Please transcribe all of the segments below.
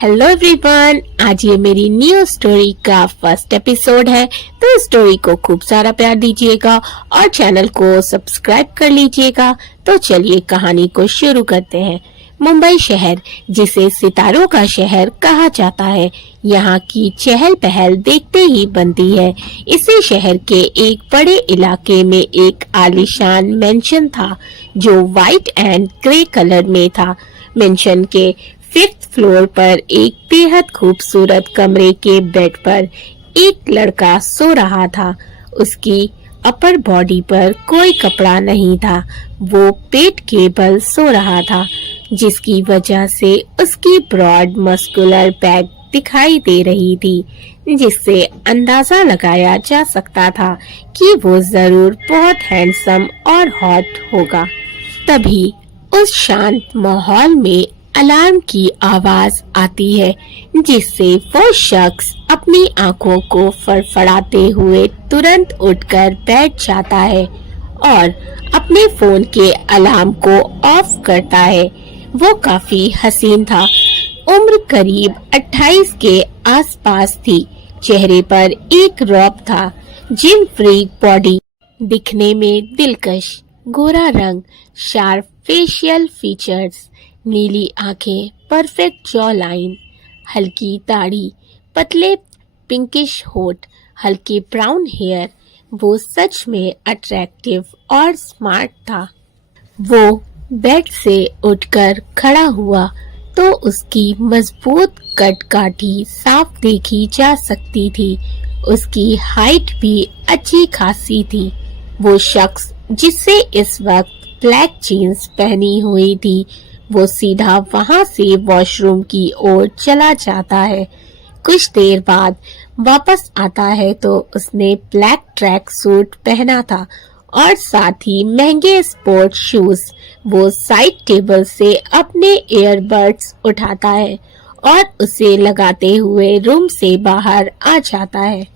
Hello everyone, आज ये मेरी न्यू स्टोरी का फर्स्ट एपिसोड है। तो स्टोरी को खूब सारा प्यार दीजिएगा और चैनल को सब्सक्राइब कर लीजिएगा। तो चलिए कहानी को शुरू करते हैं। मुंबई शहर, जिसे सितारों का शहर कहा जाता है, यहाँ की चहल पहल देखते ही बनती है। इसी शहर के एक बड़े इलाके में एक आलीशान मेंशन था जो व्हाइट एंड ग्रे कलर में था। मेंशन के 5th फ्लोर पर एक बेहद खूबसूरत कमरे के बेड पर एक लड़का सो रहा था। उसकी अपर बॉडी पर कोई कपड़ा नहीं था। वो पेट के बल सो रहा था, जिसकी वजह से उसकी ब्रॉड मस्कुलर बैक दिखाई दे रही थी, जिससे अंदाजा लगाया जा सकता था कि वो जरूर बहुत हैंडसम और हॉट होगा। तभी उस शांत माहौल में अलार्म की आवाज आती है, जिससे वो शख्स अपनी आंखों को फड़फड़ाते हुए तुरंत उठकर बैठ जाता है और अपने फोन के अलार्म को ऑफ करता है। वो काफी हसीन था। उम्र करीब 28 के आसपास थी। चेहरे पर एक रौब था। जिम फ्रीक बॉडी, दिखने में दिलकश, गोरा रंग, शार्प फेशियल फीचर्स, नीली आंखें, परफेक्ट जॉ लाइन, हल्की दाढ़ी, पतले पिंकिश होठ, हल्के ब्राउन हेयर। वो सच में अट्रैक्टिव और स्मार्ट था। वो बेड से उठकर खड़ा हुआ तो उसकी मजबूत कदकाठी साफ देखी जा सकती थी। उसकी हाइट भी अच्छी खासी थी। वो शख्स जिससे इस वक्त ब्लैक जीन्स पहनी हुई थी, वो सीधा वहां से वॉशरूम की ओर चला जाता है। कुछ देर बाद वापस आता है तो उसने ब्लैक ट्रैक सूट पहना था और साथ ही महंगे स्पोर्ट शूज। वो साइड टेबल से अपने ईयरबड्स उठाता है और उसे लगाते हुए रूम से बाहर आ जाता है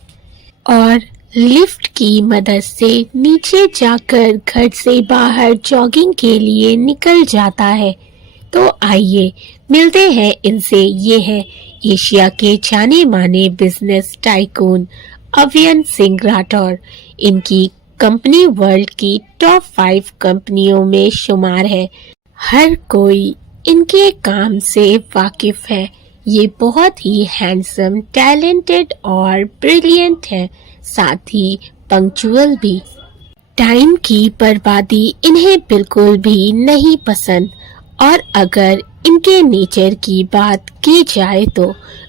और लिफ्ट की मदद से नीचे जाकर घर से बाहर जॉगिंग के लिए निकल जाता है। तो आइए मिलते हैं इनसे। ये है एशिया के जाने माने business tycoon Avian Singh Rathore. इनकी कंपनी वर्ल्ड की टॉप 5 कंपनियों में शुमार है। हर कोई इनके काम से वाकिफ है। ये बहुत ही हैंडसम, टैलेंटेड और ब्रिलियंट है, साथ ही पंक्चुअल भी। टाइम की बर्बादी इन्हें बिल्कुल भी नहीं पसंद और अगर इनके नेचर की बात की जाए तो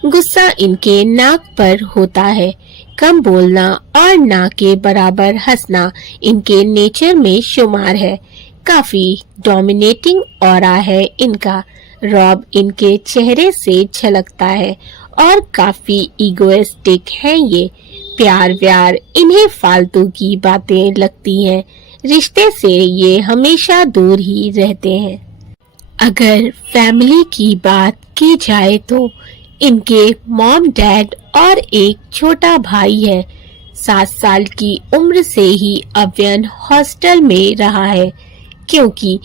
गुस्सा इनके नाक पर होता है। कम बोलना और ना के बराबर हंसना इनके नेचर में शुमार है। काफी डोमिनेटिंग ऑरा है इनका। रॉब इनके चेहरे से झलकता है और काफी इगोइस्टिक हैं ये। प्यार व्यार इन्हें फालतू की बातें लगती हैं। रिश्ते से ये हमेशा दूर ही रहते हैं। अगर फैमिली की बात की जाए तो इनके मॉम डैड और एक छोटा भाई है। 7 साल की उम्र से ही अव्यन हॉस्टल में रहा है, क्योंकि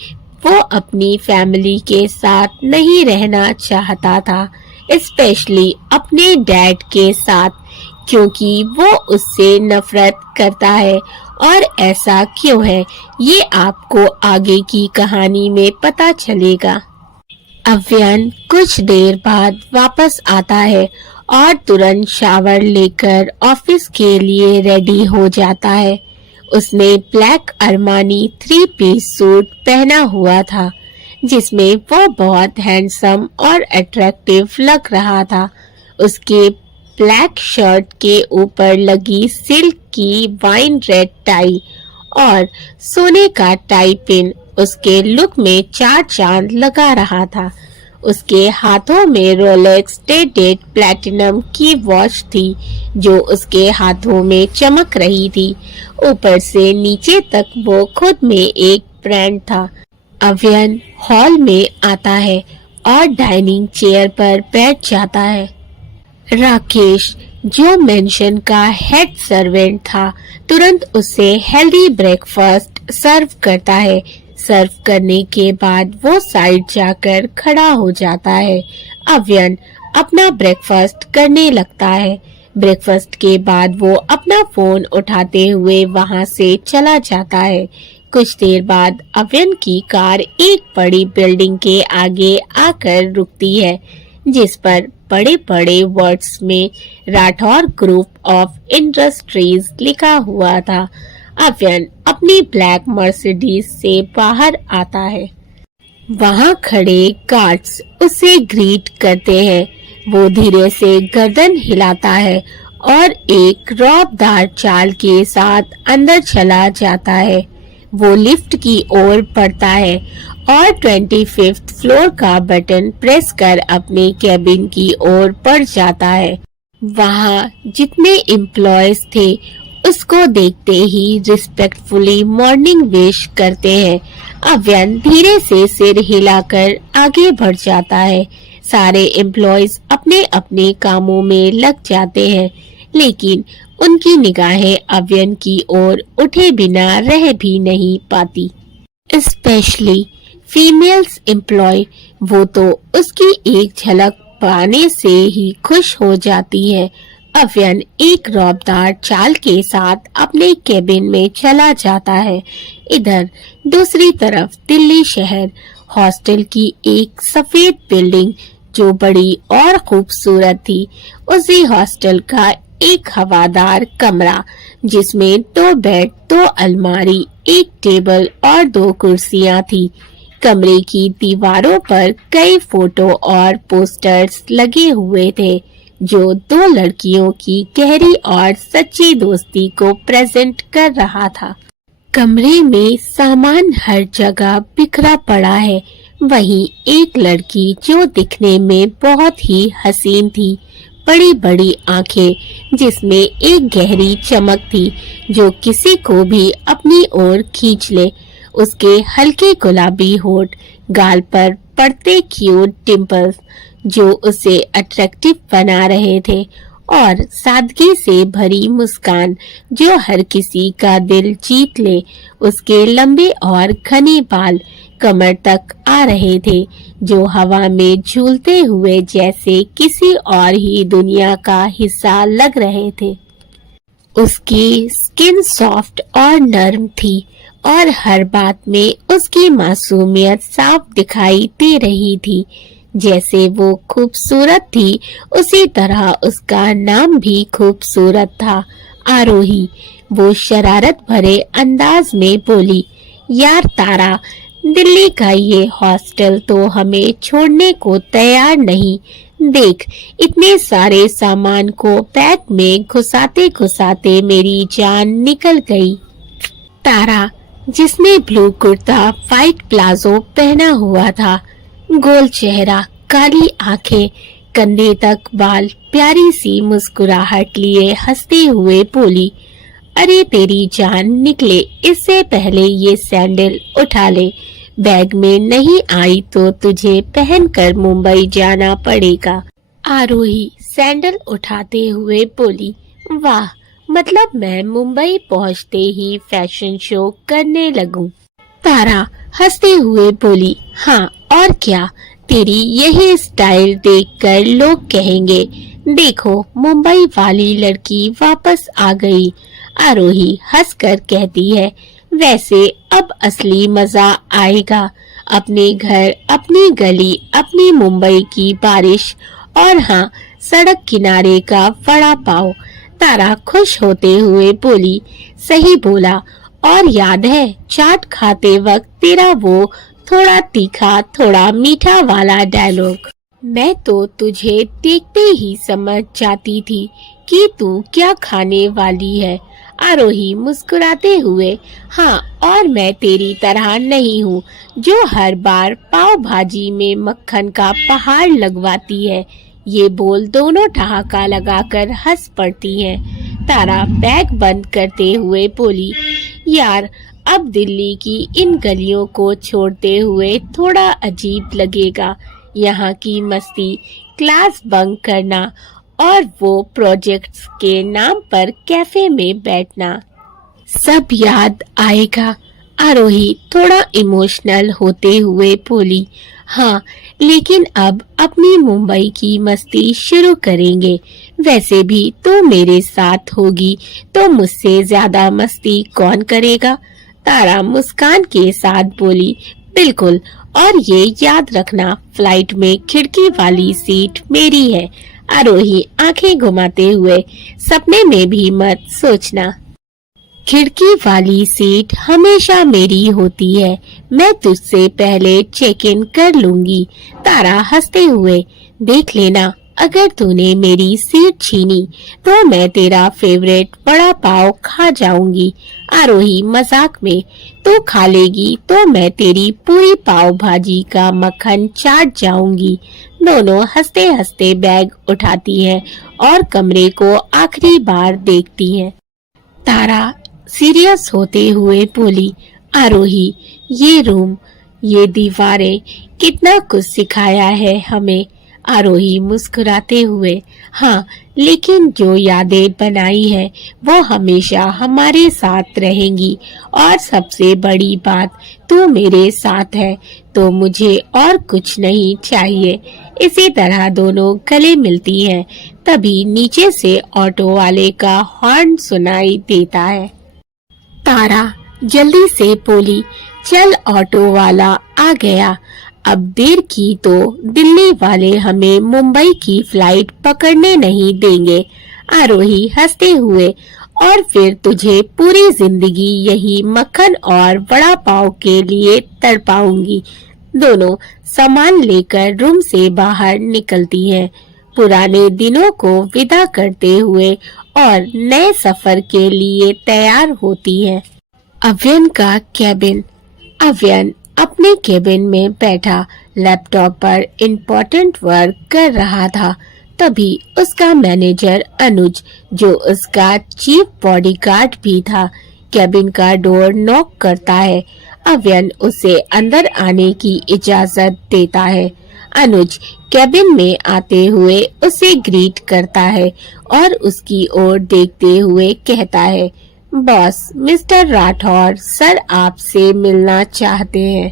वो अपनी फैमिली के साथ नहीं रहना चाहता था, स्पेशली अपने डैड के साथ, क्योंकि वो उससे नफरत करता है। और ऐसा क्यों है, ये आपको आगे की कहानी में पता चलेगा। अव्यन कुछ देर बाद वापस आता है और तुरंत शावर लेकर ऑफिस के लिए रेडी हो जाता है। उसने ब्लैक अरमानी 3 पीस सूट पहना हुआ था, जिसमें वो बहुत हैंडसम और अट्रैक्टिव लग रहा था। उसके ब्लैक शर्ट के ऊपर लगी सिल्क की वाइन रेड टाई और सोने का टाई पिन उसके लुक में 4 चांद लगा रहा था। उसके हाथों में रोलेक्स डेटेड प्लैटिनम की वॉच थी, जो उसके हाथों में चमक रही थी। ऊपर से नीचे तक वो खुद में एक ब्रांड था। अव्यन हॉल में आता है और डाइनिंग चेयर पर बैठ जाता है। राकेश, जो मेंशन का हेड सर्वेंट था, तुरंत उसे हेल्दी ब्रेकफास्ट सर्व करता है। सर्व करने के बाद वो साइड जाकर खड़ा हो जाता है। अव्यन अपना ब्रेकफास्ट करने लगता है। ब्रेकफास्ट के बाद वो अपना फोन उठाते हुए वहां से चला जाता है। कुछ देर बाद अव्यन की कार एक बड़ी बिल्डिंग के आगे आकर रुकती है, जिस पर बड़े बड़े वर्ड्स में राठौर ग्रुप ऑफ इंडस्ट्रीज लिखा हुआ था। अव्यन अपनी ब्लैक मर्सिडीज से बाहर आता है। वहां खड़े गार्ड्स उसे ग्रीट करते हैं। वो धीरे से गर्दन हिलाता है और एक रौबदार चाल के साथ अंदर चला जाता है। वो लिफ्ट की ओर बढ़ता है और 25th फ्लोर का बटन प्रेस कर अपने कैबिन की ओर बढ़ जाता है। वहाँ जितने एम्प्लॉयज थे उसको देखते ही रिस्पेक्टफुली मॉर्निंग विश करते हैं। अव्यन धीरे से सिर हिलाकर आगे बढ़ जाता है। सारे एम्प्लॉयज अपने अपने कामों में लग जाते हैं, लेकिन उनकी निगाहें अव्यन की ओर उठे बिना रह भी नहीं पाती। स्पेशली फीमेल्स एम्प्लॉय, वो तो उसकी एक झलक पाने से ही खुश हो जाती है। अव्यन एक रौबदार चाल के साथ अपने केबिन में चला जाता है। इधर दूसरी तरफ दिल्ली शहर हॉस्टल की एक सफेद बिल्डिंग जो बड़ी और खूबसूरत थी, उसी हॉस्टल का एक हवादार कमरा जिसमें 2 बेड, 2 अलमारी, एक टेबल और 2 कुर्सियां थी। कमरे की दीवारों पर कई फोटो और पोस्टर्स लगे हुए थे जो 2 लड़कियों की गहरी और सच्ची दोस्ती को प्रेजेंट कर रहा था। कमरे में सामान हर जगह बिखरा पड़ा है। वहीं एक लड़की जो दिखने में बहुत ही हसीन थी, बड़ी बड़ी आंखें जिसमें एक गहरी चमक थी जो किसी को भी अपनी ओर खींच ले। उसके हल्के गुलाबी होठ, गाल पर पड़ते क्यूट डिंपल्स जो उसे अट्रैक्टिव बना रहे थे, और सादगी से भरी मुस्कान जो हर किसी का दिल जीत ले। उसके लंबे और घने बाल कमर तक आ रहे थे जो हवा में झूलते हुए जैसे किसी और ही दुनिया का हिस्सा लग रहे थे। उसकी स्किन सॉफ्ट और नर्म थी और हर बात में उसकी मासूमियत साफ दिखाई दे रही थी। जैसे वो खूबसूरत थी, उसी तरह उसका नाम भी खूबसूरत था, आरोही। वो शरारत भरे अंदाज में बोली, यार तारा, दिल्ली का ये हॉस्टल तो हमें छोड़ने को तैयार नहीं। देख, इतने सारे सामान को बैग में घुसाते घुसाते मेरी जान निकल गई। तारा, जिसने ब्लू कुर्ता व्हाइट प्लाजो पहना हुआ था, गोल चेहरा, काली आंखें, कंधे तक बाल, प्यारी सी मुस्कुराहट लिए हंसते हुए बोली, अरे तेरी जान निकले इससे पहले ये सैंडल उठा ले। बैग में नहीं आई तो तुझे पहनकर मुंबई जाना पड़ेगा। आरोही सैंडल उठाते हुए बोली, वाह, मतलब मैं मुंबई पहुंचते ही फैशन शो करने लगूं। तारा हंसते हुए बोली, हाँ और क्या, तेरी यही स्टाइल देखकर लोग कहेंगे, देखो मुंबई वाली लड़की वापस आ गई। आरोही हंसकर कहती है, वैसे अब असली मजा आएगा। अपने घर, अपनी गली, अपनी मुंबई की बारिश और हाँ, सड़क किनारे का वड़ा पाव। तारा खुश होते हुए बोली, सही बोला, और याद है चाट खाते वक्त तेरा वो थोड़ा तीखा थोड़ा मीठा वाला डायलॉग। मैं तो तुझे देखते ही समझ जाती थी कि तू क्या खाने वाली है। आरोही मुस्कुराते हुए, हाँ, और मैं तेरी तरह नहीं हूँ जो हर बार पाव भाजी में मक्खन का पहाड़ लगवाती है। ये बोल दोनों ठहाका लगाकर हंस पड़ती हैं। तारा बैग बंद करते हुए बोली, यार अब दिल्ली की इन गलियों को छोड़ते हुए थोड़ा अजीब लगेगा। यहाँ की मस्ती, क्लास बंक करना और वो प्रोजेक्ट्स के नाम पर कैफे में बैठना, सब याद आएगा। आरोही थोड़ा इमोशनल होते हुए बोली, हाँ, लेकिन अब अपनी मुंबई की मस्ती शुरू करेंगे। वैसे भी तू मेरे साथ होगी तो मुझसे ज्यादा मस्ती कौन करेगा? तारा मुस्कान के साथ बोली, बिल्कुल, और ये याद रखना, फ्लाइट में खिड़की वाली सीट मेरी है। आरोही आंखें घुमाते हुए, सपने में भी मत सोचना। खिड़की वाली सीट हमेशा मेरी होती है। मैं तुझसे पहले चेक इन कर लूंगी। तारा हंसते हुए, देख लेना, अगर तूने मेरी सीट छीनी तो मैं तेरा फेवरेट वड़ा पाव खा जाऊंगी। आरोही मजाक में, तू खा लेगी तो मैं तेरी पूरी पाव भाजी का मक्खन चाट जाऊंगी। दोनों हंसते हंसते बैग उठाती हैं और कमरे को आखिरी बार देखती हैं। तारा सीरियस होते हुए बोली, आरोही, ये रूम, ये दीवारें कितना कुछ सिखाया है हमें। आरोही मुस्कुराते हुए, हाँ, लेकिन जो यादें बनाई है वो हमेशा हमारे साथ रहेंगी। और सबसे बड़ी बात, तू मेरे साथ है तो मुझे और कुछ नहीं चाहिए। इसी तरह दोनों गले मिलती हैं। तभी नीचे से ऑटो वाले का हॉर्न सुनाई देता है। तारा जल्दी से बोली, चल, ऑटो वाला आ गया। अब देर की तो दिल्ली वाले हमें मुंबई की फ्लाइट पकड़ने नहीं देंगे। आरोही हंसते हुए, और फिर तुझे पूरी जिंदगी यही मक्खन और वड़ा पाव के लिए तड़पाऊंगी। दोनों सामान लेकर रूम से बाहर निकलती हैं, पुराने दिनों को विदा करते हुए और नए सफर के लिए तैयार होती हैं। अव्यन का कैबिन। अव्यन अपने केबिन में बैठा लैपटॉप पर इम्पोर्टेंट वर्क कर रहा था। तभी उसका मैनेजर अनुज, जो उसका चीफ बॉडीगार्ड भी था, केबिन का डोर नॉक करता है। अव्यन उसे अंदर आने की इजाजत देता है। अनुज केबिन में आते हुए उसे ग्रीट करता है और उसकी ओर देखते हुए कहता है, बॉस, मिस्टर राठौर सर आपसे मिलना चाहते हैं।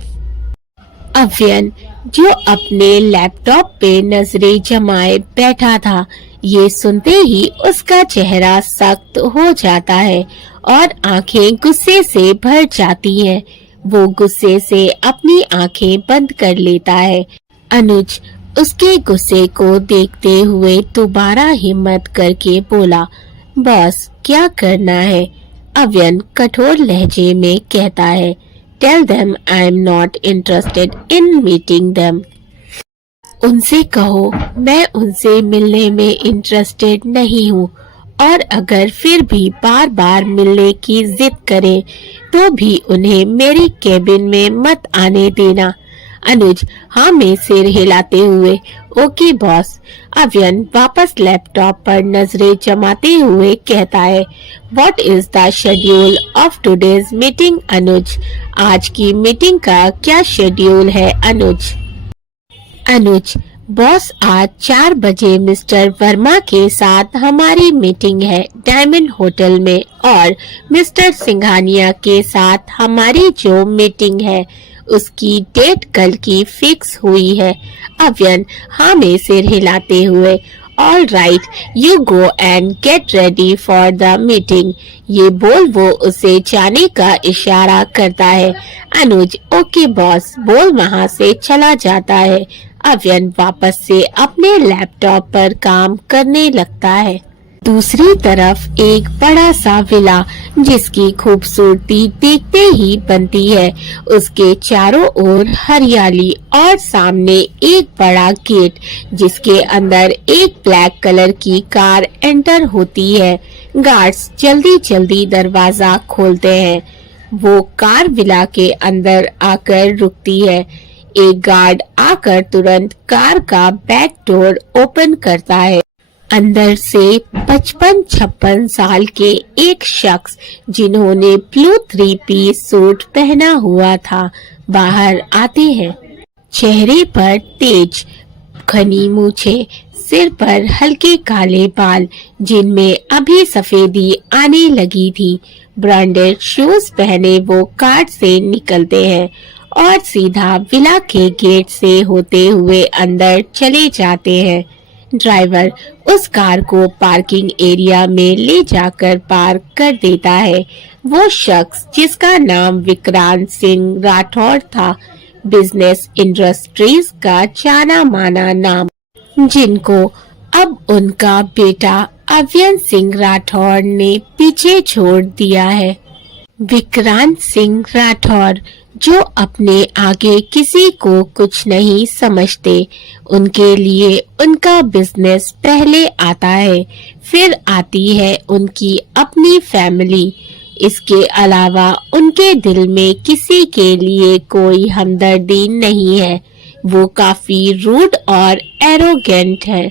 अव्यन, जो अपने लैपटॉप पे नजरें जमाए बैठा था, ये सुनते ही उसका चेहरा सख्त हो जाता है और आंखें गुस्से से भर जाती हैं। वो गुस्से से अपनी आंखें बंद कर लेता है। अनुज उसके गुस्से को देखते हुए दोबारा हिम्मत करके बोला, बॉस, क्या करना है? अव्यन कठोर लहजे में कहता है, tell them I am not interested in meeting them. उनसे कहो मैं उनसे मिलने में इंटरेस्टेड नहीं हूँ, और अगर फिर भी बार बार मिलने की जिद करें तो भी उन्हें मेरी केबिन में मत आने देना। अनुज हाँ में सिर हिलाते हुए, ओके बॉस। अव्यन वापस लैपटॉप पर नजरें जमाते हुए कहता है, what is the schedule of today's meeting Anuj? आज की मीटिंग का क्या शेड्यूल है अनुज? अनुज, बॉस, आज 4 बजे मिस्टर वर्मा के साथ हमारी मीटिंग है डायमंड होटल में, और मिस्टर सिंघानिया के साथ हमारी जो मीटिंग है उसकी डेट कल की फिक्स हुई है। अव्यन हाँ में सिर हिलाते हुए, all right, you go and get ready for the meeting. ये बोल वो उसे जाने का इशारा करता है। अनुज ओके बॉस बोल वहाँ से चला जाता है। अव्यन वापस से अपने लैपटॉप पर काम करने लगता है। दूसरी तरफ एक बड़ा सा विला, जिसकी खूबसूरती देखते ही बनती है। उसके चारों ओर हरियाली और सामने एक बड़ा गेट, जिसके अंदर एक ब्लैक कलर की कार एंटर होती है। गार्ड्स जल्दी जल्दी दरवाजा खोलते हैं। वो कार विला के अंदर आकर रुकती है। एक गार्ड आकर तुरंत कार का बैक डोर ओपन करता है। अंदर से 55-56 साल के एक शख्स, जिन्होंने ब्लू 3 पीस सूट पहना हुआ था, बाहर आते हैं। चेहरे पर तेज, घनी मूछें, सिर पर हल्के काले बाल जिनमें अभी सफेदी आने लगी थी। ब्रांडेड शूज पहने वो कार से निकलते हैं और सीधा विला के गेट से होते हुए अंदर चले जाते हैं। ड्राइवर उस कार को पार्किंग एरिया में ले जाकर पार्क कर देता है। वो शख्स जिसका नाम विक्रांत सिंह राठौर था, बिजनेस इंडस्ट्रीज का जाना माना नाम, जिनको अब उनका बेटा अव्यन सिंह राठौर ने पीछे छोड़ दिया है। विक्रांत सिंह राठौर जो अपने आगे किसी को कुछ नहीं समझते, उनके लिए उनका बिजनेस पहले आता है, फिर आती है उनकी अपनी फैमिली। इसके अलावा उनके दिल में किसी के लिए कोई हमदर्दी नहीं है। वो काफी रूड और एरोगेंट है।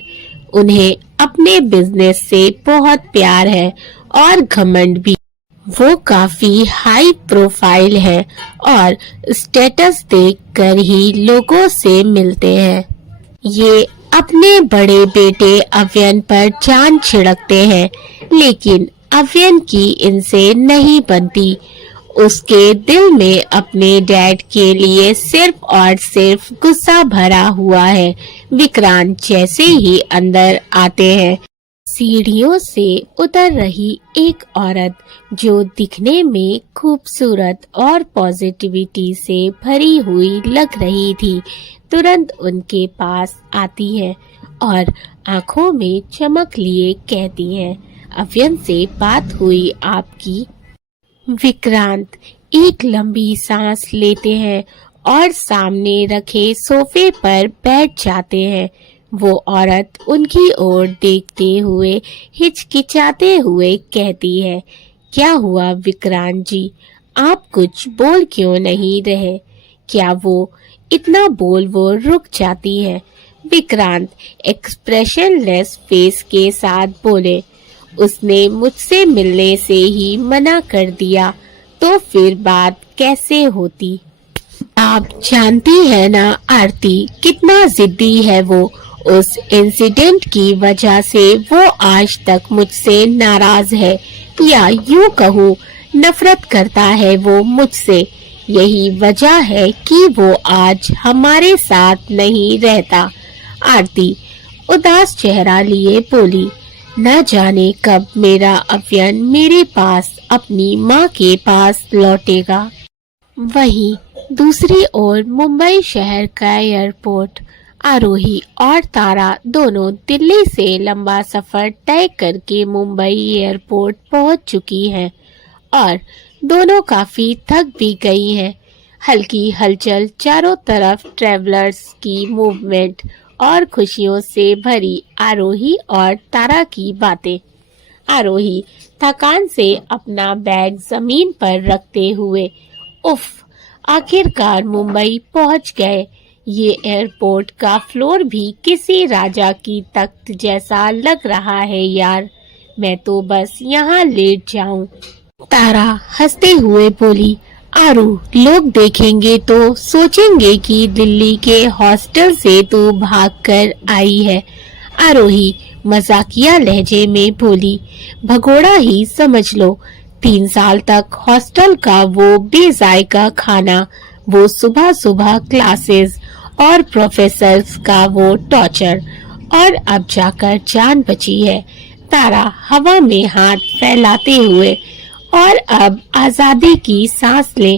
उन्हें अपने बिजनेस से बहुत प्यार है और घमंड भी। वो काफी हाई प्रोफाइल है और स्टेटस देखकर ही लोगों से मिलते हैं। ये अपने बड़े बेटे अव्यन पर जान छिड़कते हैं, लेकिन अव्यन की इनसे नहीं बनती। उसके दिल में अपने डैड के लिए सिर्फ और सिर्फ गुस्सा भरा हुआ है। विक्रांत जैसे ही अंदर आते हैं, सीढ़ियों से उतर रही एक औरत जो दिखने में खूबसूरत और पॉजिटिविटी से भरी हुई लग रही थी, तुरंत उनके पास आती है और आंखों में चमक लिए कहती है, अव्यन से बात हुई आपकी? विक्रांत एक लंबी सांस लेते हैं और सामने रखे सोफे पर बैठ जाते हैं। वो औरत उनकी ओर देखते हुए हिचकिचाते हुए कहती है, क्या हुआ विक्रांत जी, आप कुछ बोल क्यों नहीं रहे? क्या वो इतना बोल वो रुक जाती है। विक्रांत एक्सप्रेशनलेस फेस के साथ बोले, उसने मुझसे मिलने से ही मना कर दिया तो फिर बात कैसे होती? आप जानती है ना आरती, कितना जिद्दी है वो। उस इंसिडेंट की वजह से वो आज तक मुझसे नाराज है, या यूं कहूँ नफरत करता है वो मुझसे। यही वजह है कि वो आज हमारे साथ नहीं रहता। आरती उदास चेहरा लिए बोली, न जाने कब मेरा अव्यन मेरे पास अपनी माँ के पास लौटेगा। वहीं दूसरी ओर मुंबई शहर का एयरपोर्ट, आरोही और तारा दोनों दिल्ली से लंबा सफर तय करके मुंबई एयरपोर्ट पहुंच चुकी हैं और दोनों काफी थक भी गई हैं। हल्की हलचल चारों तरफ, ट्रेवलर्स की मूवमेंट और खुशियों से भरी आरोही और तारा की बातें। आरोही थकान से अपना बैग जमीन पर रखते हुए, उफ, आखिरकार मुंबई पहुंच गए। ये एयरपोर्ट का फ्लोर भी किसी राजा की तख्त जैसा लग रहा है यार, मैं तो बस यहाँ लेट जाऊं। तारा हंसते हुए बोली, आरू, लोग देखेंगे तो सोचेंगे कि दिल्ली के हॉस्टल से तू भागकर आई है। आरोही मजाकिया लहजे में बोली, भगोड़ा ही समझ लो। 3 साल तक हॉस्टल का वो बेजायका खाना, वो सुबह सुबह क्लासेस और प्रोफेसर्स का वो टॉर्चर, और अब जाकर जान बची है। तारा हवा में हाथ फैलाते हुए, और अब आजादी की सांस ले।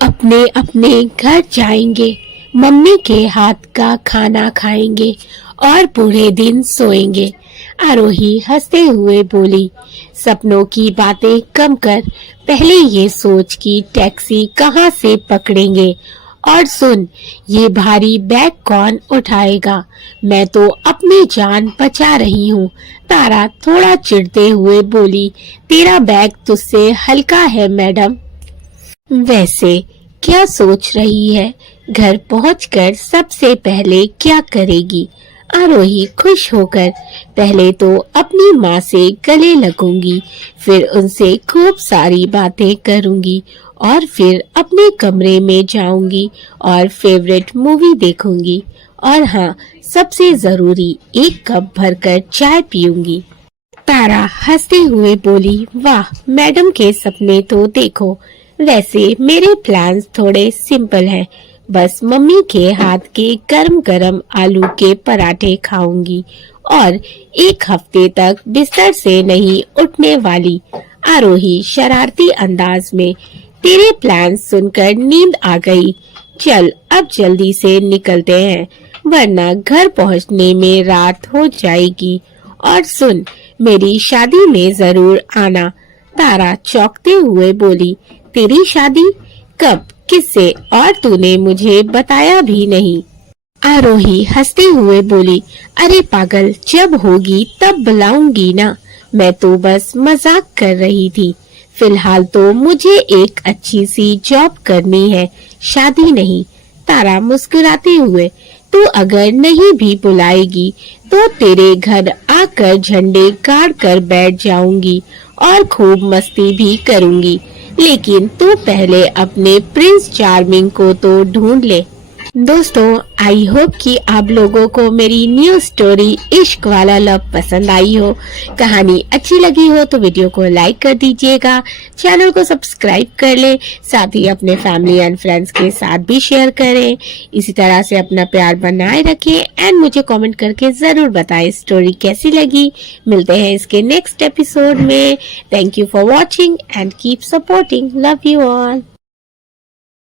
अपने अपने घर जाएंगे, मम्मी के हाथ का खाना खाएंगे और पूरे दिन सोएंगे। आरोही हंसते हुए बोली, सपनों की बातें कम कर, पहले ये सोच कि टैक्सी कहाँ से पकड़ेंगे, और सुन, ये भारी बैग कौन उठाएगा? मैं तो अपनी जान बचा रही हूँ। तारा थोड़ा चिढ़ते हुए बोली, तेरा बैग तुझसे हल्का है मैडम। वैसे क्या सोच रही है? घर पहुंचकर सबसे पहले क्या करेगी? आरोही खुश होकर पहले तो अपनी माँ से गले लगूंगी, फिर उनसे खूब सारी बातें करूंगी और फिर अपने कमरे में जाऊंगी और फेवरेट मूवी देखूंगी और हाँ, सबसे जरूरी 1 कप भरकर चाय पीऊंगी। तारा हंसते हुए बोली, वाह मैडम के सपने तो देखो। वैसे मेरे प्लान्स थोड़े सिंपल हैं, बस मम्मी के हाथ के गरम गरम आलू के पराठे खाऊंगी और 1 हफ्ते तक बिस्तर से नहीं उठने वाली। आरोही शरारती अंदाज में, तेरे प्लान सुनकर नींद आ गई। चल अब जल्दी से निकलते हैं, वरना घर पहुंचने में रात हो जाएगी। और सुन, मेरी शादी में जरूर आना। तारा चौंकते हुए बोली, तेरी शादी? कब, किससे? और तूने मुझे बताया भी नहीं। आरोही हंसते हुए बोली, अरे पागल, जब होगी तब बुलाऊंगी ना, मैं तो बस मजाक कर रही थी। फिलहाल तो मुझे एक अच्छी सी जॉब करनी है, शादी नहीं। तारा मुस्कुराते हुए, तू अगर नहीं भी बुलाएगी तो तेरे घर आकर झंडे गाड़ कर बैठ जाऊंगी और खूब मस्ती भी करूंगी, लेकिन तू पहले अपने प्रिंस चार्मिंग को तो ढूंढ ले। दोस्तों, आई होप कि आप लोगों को मेरी न्यू स्टोरी इश्क वाला लव पसंद आई हो। कहानी अच्छी लगी हो तो वीडियो को लाइक कर दीजिएगा, चैनल को सब्सक्राइब कर ले, साथ ही अपने फैमिली एंड फ्रेंड्स के साथ भी शेयर करें। इसी तरह से अपना प्यार बनाए रखें एंड मुझे कमेंट करके जरूर बताएं स्टोरी कैसी लगी। मिलते हैं इसके नेक्स्ट एपिसोड में। Thank you for watching and keep supporting. Love you all.